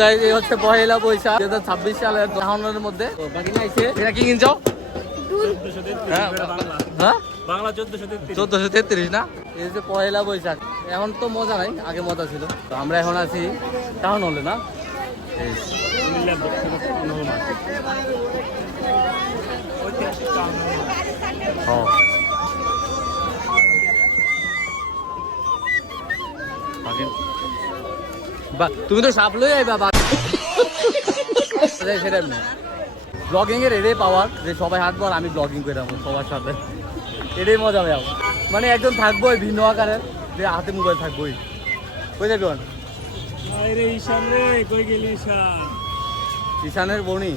Guys এই হচ্ছে পহেলা বৈশাখ 2026 সালের জাহানের মধ্যে বাকি না এসে এটা কি কিনছো? হ্যাঁ বাংলা 1433 না? এই হচ্ছে পহেলা বৈশাখ। এখন তো মজা নাই, আগে মজা ছিল। তো আমরা এখন আছি টাউন হলে না, তুমি তো সাপ লই আইবা সেটা না। ব্লগিং এর এটাই পাওয়ার যে সবাই হাঁটবো আর আমি ব্লগিং করে যাবো সবার সাথে, এটাই মজা হবে। মানে একজন থাকবোই ভিন্ন আকারের, যে হাতে মোবাইল থাকবোই। কই যাবি? ঈশানের বনি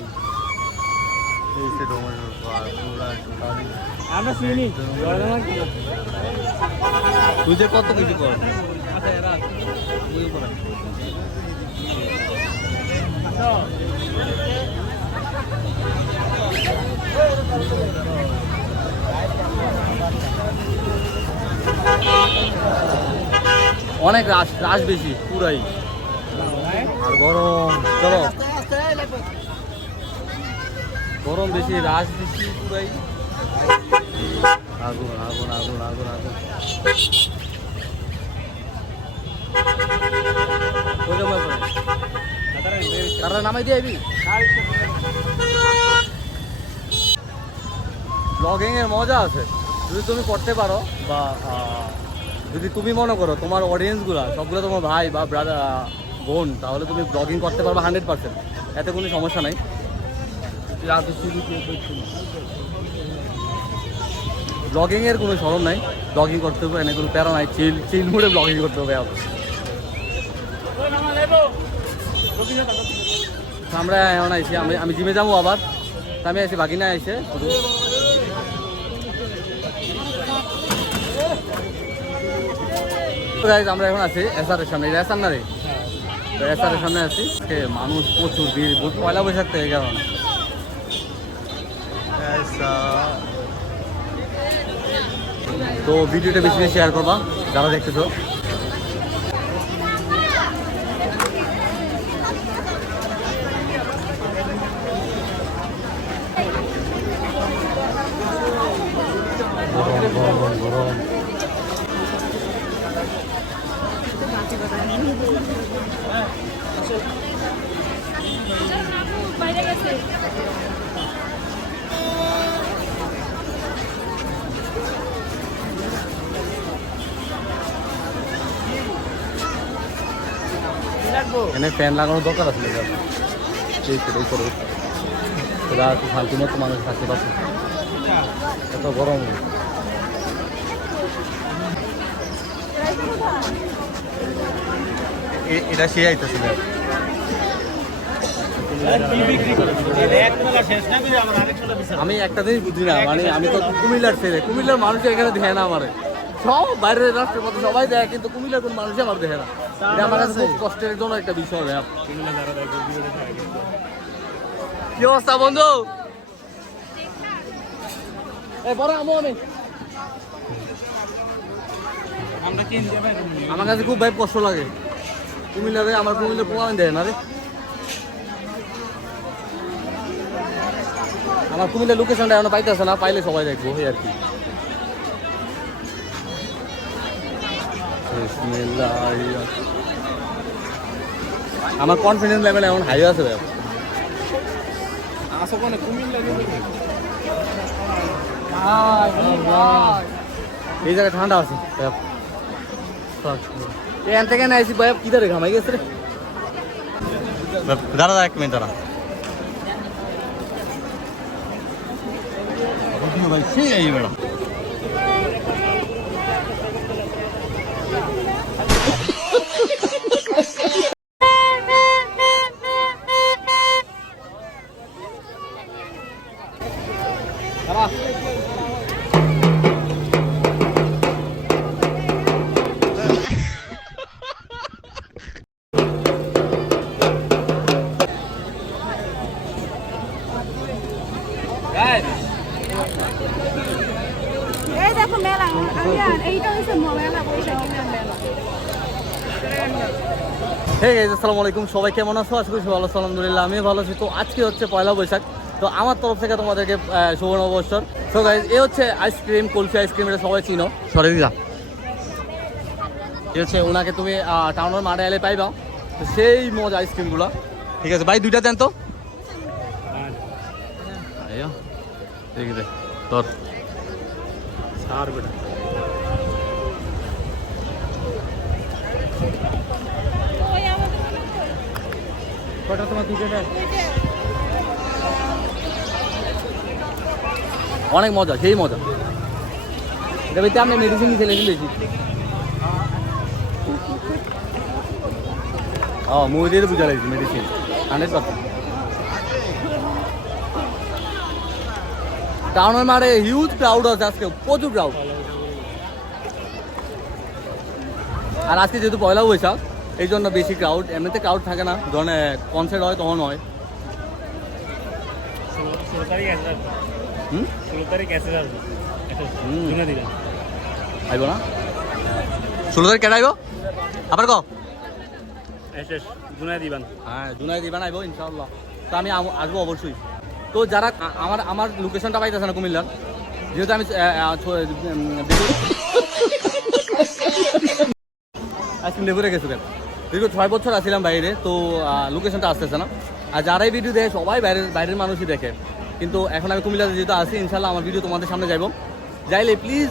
তুই যে কত কিছু কর। অনেক রাশ বেশি পুরাই, আর গরম। চলো গরম বেশি, রাশ বেশি পুরাই। আগুন আগুন আগুন আগুন আগুন। তারা নামাই দিয়ে আইবি। ব্লগিং এর মজা আছে যদি তুমি করতে পারো, বা যদি তুমি মনে করো তোমার অডিয়েন্স গুলা সবগুলো তোমার ভাই বা ব্রাদার বোন, তাহলে তুমি ব্লগিং করতে পারবে 100%। এতে কোনো সমস্যা নাই। ব্লগিং এর কোনো শরম নাই, ব্লগিং করতে হবে, এনে কোনো প্যারা নাই। চিল মুডে ব্লগিং করতে হবে। আমরা এখন আইসি, আমি জিমে যাবো আবার। আমি আইসি বাকি না আইসে শুধু। আমরা এখন আছি এসআরের সামনে, এসআর না রে, এসআরের সামনে আছি। মানুষ প্রচুর ভিড়, পয়লা বৈশাখ থেকে কেমন। তো ভিডিওটা বেশি বেশি শেয়ার করবা যারা দেখতেছো। এখানে ফ্যান লাগানোর দরকার আছে, শান্তি মতো মানুষ থাকতে পারছে, এত গরম। এটা সে আইতেছিল। আমি একটা জিনিস বুঝি না, মানে আমি তো কুমিল্লার ছেলে, কুমিল্লার মানুষ এখানে দেখে না আমার। সব বাইরের রাষ্ট্রের মতো সবাই দেয়, কিন্তু কুমিল্লার কোন মানুষই আমার দেখে না। এটা আমার কাছে খুব কষ্টের জন্য একটা বিষয়। কি অবস্থা বন্ধু? আমার কাছে খুব ভাই কষ্ট লাগে কুমিল্লারে, আমার কুমিল্লা প্রমাণ দেয় না রে। আমার কুমিল্লার লোকেশনটা এখনো পাইতেছে না, পাইলে সবাই দেখবো আর কি। আমার কনফিডেন্স লেভেল এখন হাই আছে ভাই। এই জায়গায় ঠান্ডা আছে এখান থেকে না আইসি ভাই, কিধারে ঘামাই গেছে রে। দাঁড়া এক মিনিট দাঁড়া, ভাই সেই ম্যাডাম। এই দেখো মেলা, এইটা হচ্ছে মেলা, বৈশাখী মেলা। হ্যাঁ গাইস, আসসালামু আলাইকুম। সবাই কেমন আছো? আজকে সবাই ভালো আছো? আলহামদুলিল্লাহ আমি ভালো আছি। তো আজকে হচ্ছে পয়লা বৈশাখ, তো আমার তরফ থেকে তোমাদেরকে শুভ নববর্ষ। তো গাইস, এ হচ্ছে আইসক্রিম, কুলফি আইসক্রিম, এটা সবাই চিনো। সরে দিদা, এ হচ্ছে ওনাকে তুমি টাউনের মাঠে এলে পাইবা, তো সেই মজা আইসক্রিমগুলো। ঠিক আছে ভাই, দুইটা দেন তো। ঠিক আছে তোর সার বেটা। কটা তোমার দুটো দেন। অনেক মজা, সেই মজা। এটা বেশি আপনি মেডিসিন খেলে বেশি। মুই দিয়ে বুঝা লাগছে মেডিসিন 100%। টাউনের মাঠে হিউজ ক্রাউড আছে আজকে, প্রচুর ক্রাউড। আর আজকে যেহেতু পয়লা বৈশাখ, এই জন্য বেশি ক্রাউড। এমনিতে ক্রাউড থাকে না, যখন কনসার্ট হয় তখন হয়। 16 তারিখ আইব না 16 তারিখ কেটে আইব আবার ক জুনাই দিবান। হ্যাঁ, জুনাই দিবান আইব ইনশাআল্লাহ। তো আমি আসবো অবশ্যই। তো যারা আমার লোকেশনটা পাইতেছে না কুমিল্লার, যেহেতু আমি আইসক্রিম লেবুরে গেছি, দীর্ঘ 6 বছর আসছিলাম বাইরে, তো লোকেশনটা আসতেছে না। আর যারাই ভিডিও দেখে সবাই বাইরের মানুষই দেখে, কিন্তু এখন আমি কুমিল্লাতে যেহেতু আসি, ইনশাল্লাহ আমার ভিডিও তোমাদের সামনে যাইলে প্লিজ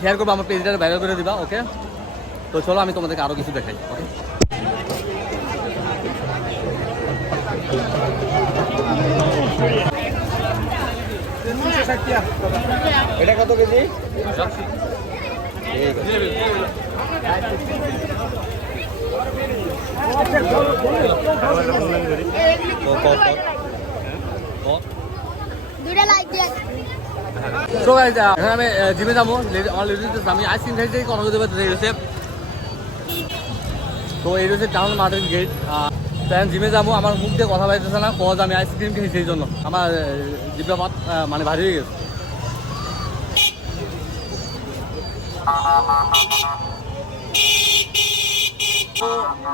শেয়ার করবো, আমার পেজটা ভাইরাল করে দিবা। ওকে, তো চলো আমি তোমাদেরকে আরও কিছু দেখাই। ওকে, এটা কত কেজি? তো গাইস, এখন আমি জিমে যাবো। আমার লেডিস আমি আইসক্রিম খাইতে কথা বলতে পারতে রয়েছে। তো এই রয়েছে টাউন মার্কেট গেট। তো এখন জিমে যাবো, আমার মুখ দিয়ে কথা পাইতেছে না, কজ আমি আইসক্রিম খেয়েছি, সেই জন্য আমার জিভটা মানে ভারী হয়ে গেছে। তো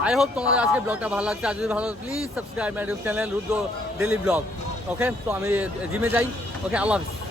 আই হোপ তোমাদের আজকে ব্লগটা ভালো লাগছে। আর যদি ভালো please subscribe my YouTube channel Rudra daily blog. Okay, তো আমি জিমে যাই। ওকে, আল্লাহ হাফিজ।